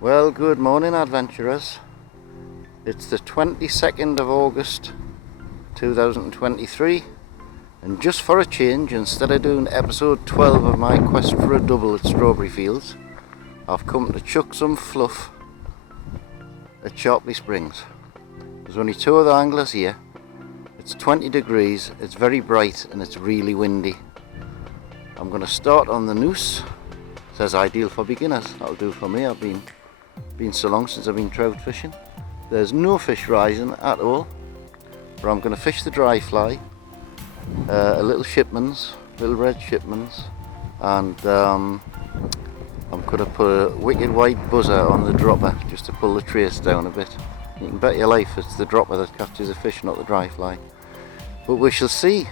Well, good morning, adventurers. It's the 22nd of August 2023, and just for a change, instead of doing episode 12 of my quest for a double at Strawberry Fields, I've come to chuck some fluff at Sharpley Springs. There's only two other anglers here. It's 20 degrees, it's very bright, and it's really windy. I'm going to start on the noose. It says ideal for beginners. That'll do for me. I've been so long since I've been trout fishing. There's no fish rising at all, but I'm going to fish the dry fly, a little shipmans, little red shipmans, and I'm going to put a wicked white buzzer on the dropper just to pull the trace down a bit. You can bet your life it's the dropper that catches the fish, not the dry fly. But we shall see.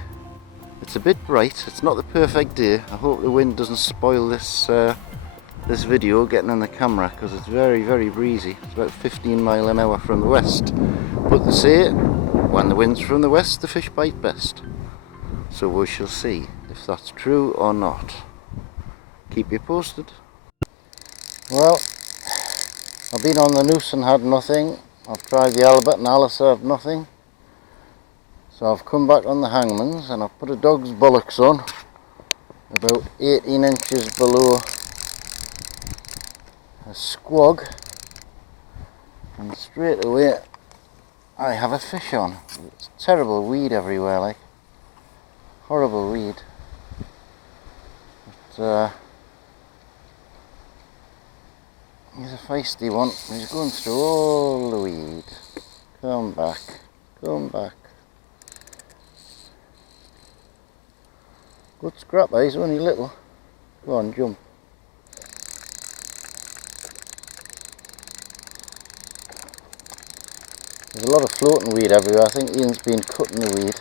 It's a bit bright, it's not the perfect day. I hope the wind doesn't spoil this video getting on the camera, because it's very, very breezy. It's about 15 miles an hour from the west. But they say, when the wind's from the west, the fish bite best. So we shall see if that's true or not. Keep you posted. Well, I've been on the noose and had nothing. I've tried the Albert and Alice have nothing. So I've come back on the hangman's and I've put a dog's bollocks on, about 18 inches below a squog, and straight away I have a fish on. It's terrible weed everywhere, like horrible weed. But he's a feisty one. He's going through all the weed. Come back, come back. Good scrapper, he's only little. Go on, jump. There's a lot of floating weed everywhere. I think Ian's been cutting the weed.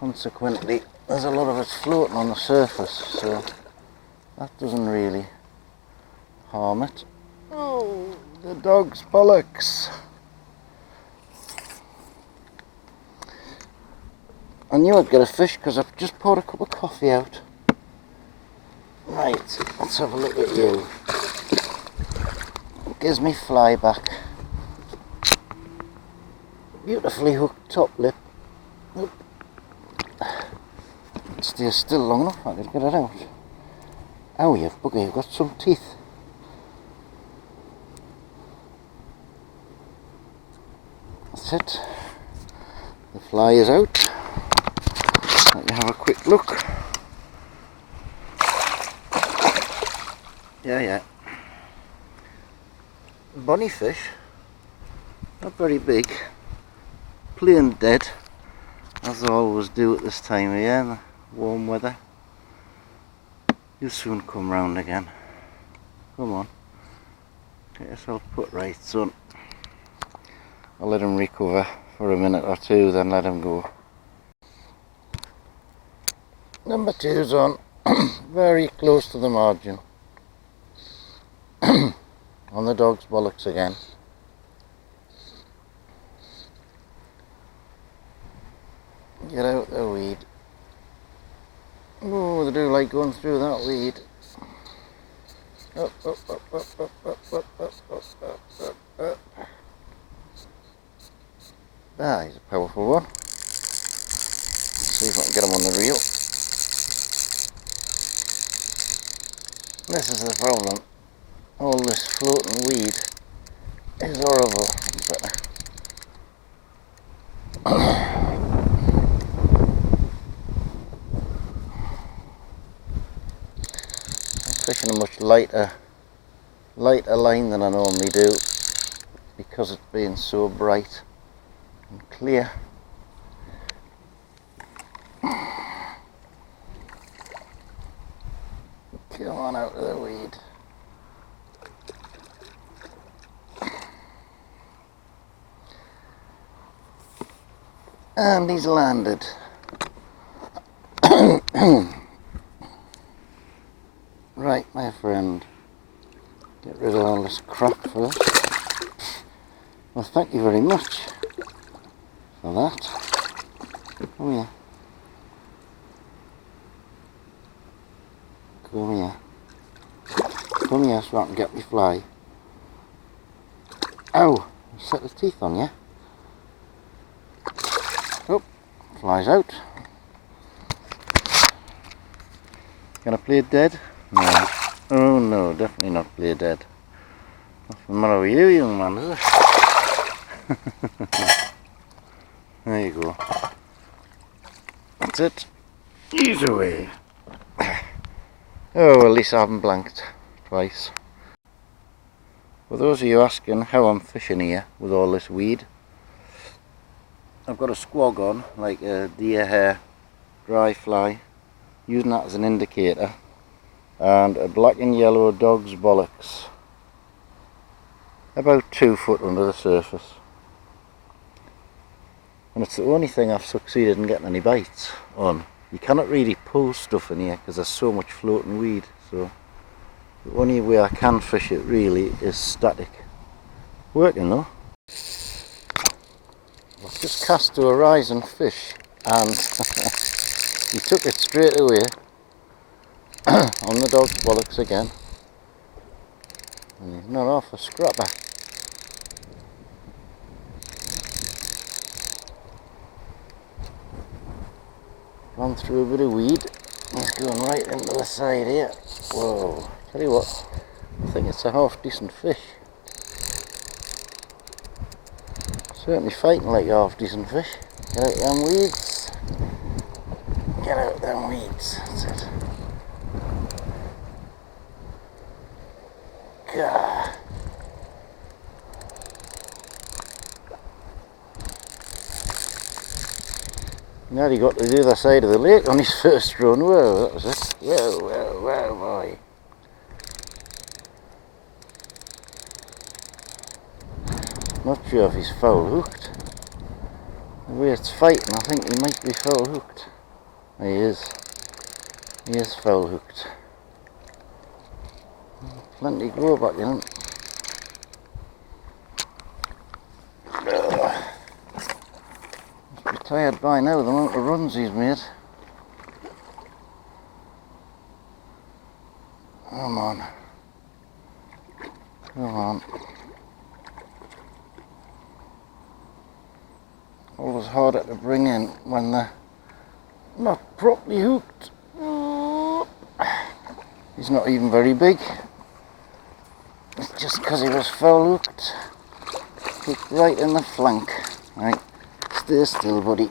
Consequently, there's a lot of it floating on the surface, so that doesn't really harm it. Oh, the dog's bollocks. I knew I'd get a fish because I've just poured a cup of coffee out. Right, let's have a look at you. Gives me fly back. Beautifully hooked top lip. Oop. Stay still long enough, I could get it out. Oh, you've bugger, you've got some teeth. That's it. The fly is out. Let me have a quick look. Yeah. Bonny fish. Not very big. Plain dead, as they always do at this time of year in the warm weather. You'll soon come round again. Come on. Get yourself put right, son. I'll let him recover for a minute or two, then let him go. Number two's on, very close to the margin. On the dog's bollocks again. Get out the weed. Oh, they do like going through that weed. Up. Ah, he's a powerful one. Let's see if I can get him on the reel. This is the problem. All this floating weed is horrible. I'm fishing a much lighter line than I normally do because it's being so bright and clear. Come on out of the weed. And he's landed. Right, my friend. Get rid of all this crap first. Well, thank you very much for that. Come here. Come here. Come here so I can get me fly. Ow! Set the teeth on you. Oh, flies out. Gonna play it dead? No. Oh no, definitely not play it dead. What's the matter with you, young man, is it? There you go. That's it. Ease away. Oh, at least I haven't blanked twice. For those of you asking how I'm fishing here with all this weed, I've got a squog on, like a deer hair dry fly, using that as an indicator, and a black and yellow dog's bollocks, about 2 foot under the surface. And it's the only thing I've succeeded in getting any bites on. You cannot really pull stuff in here because there's so much floating weed, so the only way I can fish it really is static. Working though. I've just cast to a rising fish and he took it straight away on the dog's bollocks again. And he's not off a scrapper. Gone through a bit of weed. He's going right into the side here. Whoa. Tell you what, I think it's a half decent fish. Certainly fighting like a half decent fish. Get out them weeds. Get out them weeds. That's it. Gah. Now he got to the other side of the lake on his first run. Whoa, that was it. Whoa, whoa, whoa, boy. Not sure if he's foul hooked. The way it's fighting, I think he might be foul hooked. He is. He is foul hooked. Plenty to go back in him. Must be tired by now, the amount of runs he's made. Come on. Come on. Always harder to bring in when they're not properly hooked. He's not even very big. It's just because he was foul hooked. Hooked right in the flank. Right, stay still, buddy.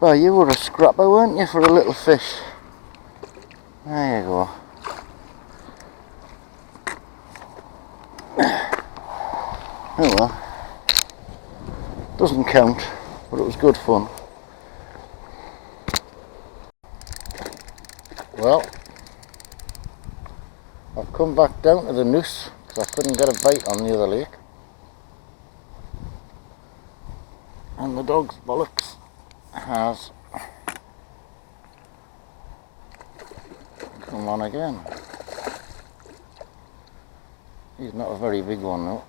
Well, you were a scrapper, weren't you, for a little fish? There you go. Oh well, doesn't count, but it was good fun. Well, I've come back down to the noose because I couldn't get a bite on the other lake. And the dog's bollocks has come on again. He's not a very big one though.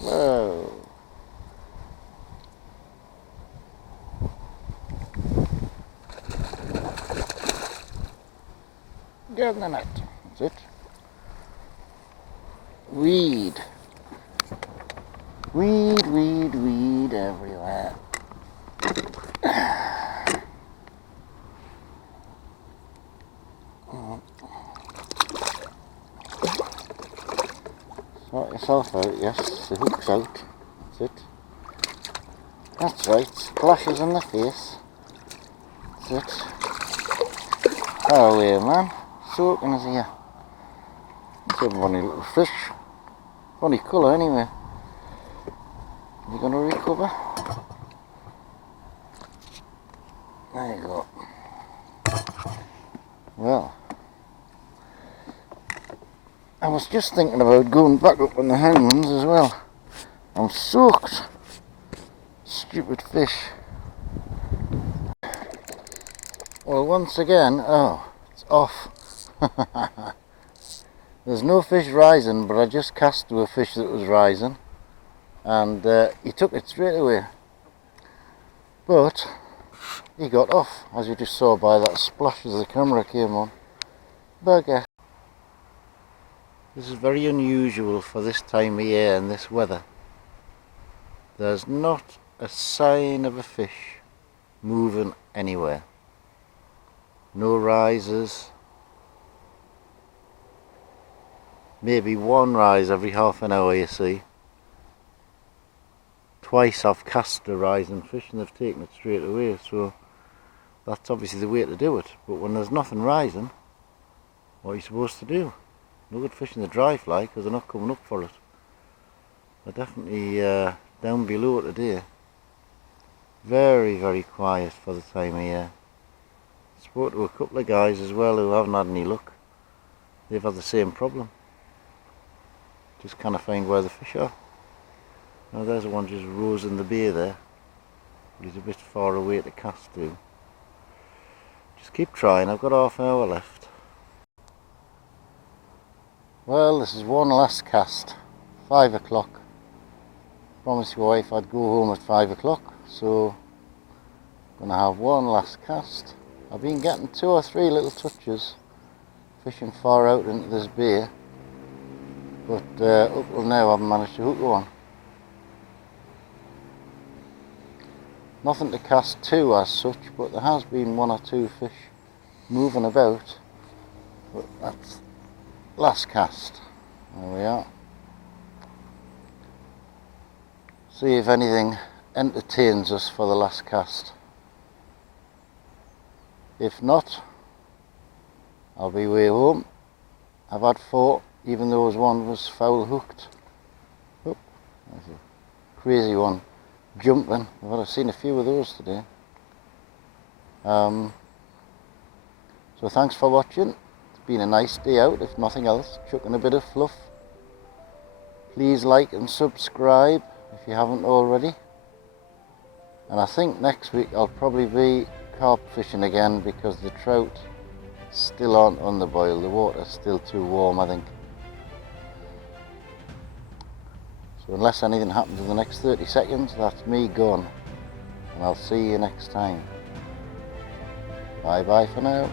Whoa. Get in the net. That's it. Weed. Weed, weed, weed everywhere. Sort yourself out, yes, the hook's out, that's it. That's right, splashes in the face, that's it. Oh away man, soaking is here. It's a funny little fish, funny colour anyway. Are you going to recover? There you go. Well, I was just thinking about going back up on the hangman's as well. I'm soaked. Stupid fish. Well, once again, oh, it's off. There's no fish rising, but I just cast to a fish that was rising, and he took it straight away. But he got off, as you just saw by that splash as the camera came on. Bugger. This is very unusual for this time of year and this weather. There's not a sign of a fish moving anywhere. No risers. Maybe one rise every half an hour, you see. Twice I've cast a rising fish and they've taken it straight away, so that's obviously the way to do it. But when there's nothing rising, what are you supposed to do? No good fishing the dry fly because they're not coming up for it. They're definitely down below today. Very, very quiet for the time of year. Spoke to a couple of guys as well who haven't had any luck. They've had the same problem. Just can't find where the fish are. Now there's the one just rose in the bay there. But he's a bit far away to cast to. Just keep trying, I've got half an hour left. Well, this is one last cast. 5 o'clock. Promised your wife I'd go home at 5 o'clock, so I'm going to have one last cast. I've been getting 2 or 3 little touches fishing far out into this bay, but up till now I haven't managed to hook one. Nothing to cast to as such, but there has been 1 or 2 fish moving about. But that's last cast. There we are. See if anything entertains us for the last cast. If not, I'll be way home. I've had 4, even though one was foul hooked. Oh, there's a crazy one jumping. I've seen a few of those today. So thanks for watching. It's been a nice day out, if nothing else, chucking a bit of fluff. Please like and subscribe if you haven't already. And I think next week I'll probably be carp fishing again because the trout still aren't on the boil. The water's still too warm, I think. So unless anything happens in the next 30 seconds, that's me gone. And I'll see you next time. Bye bye for now.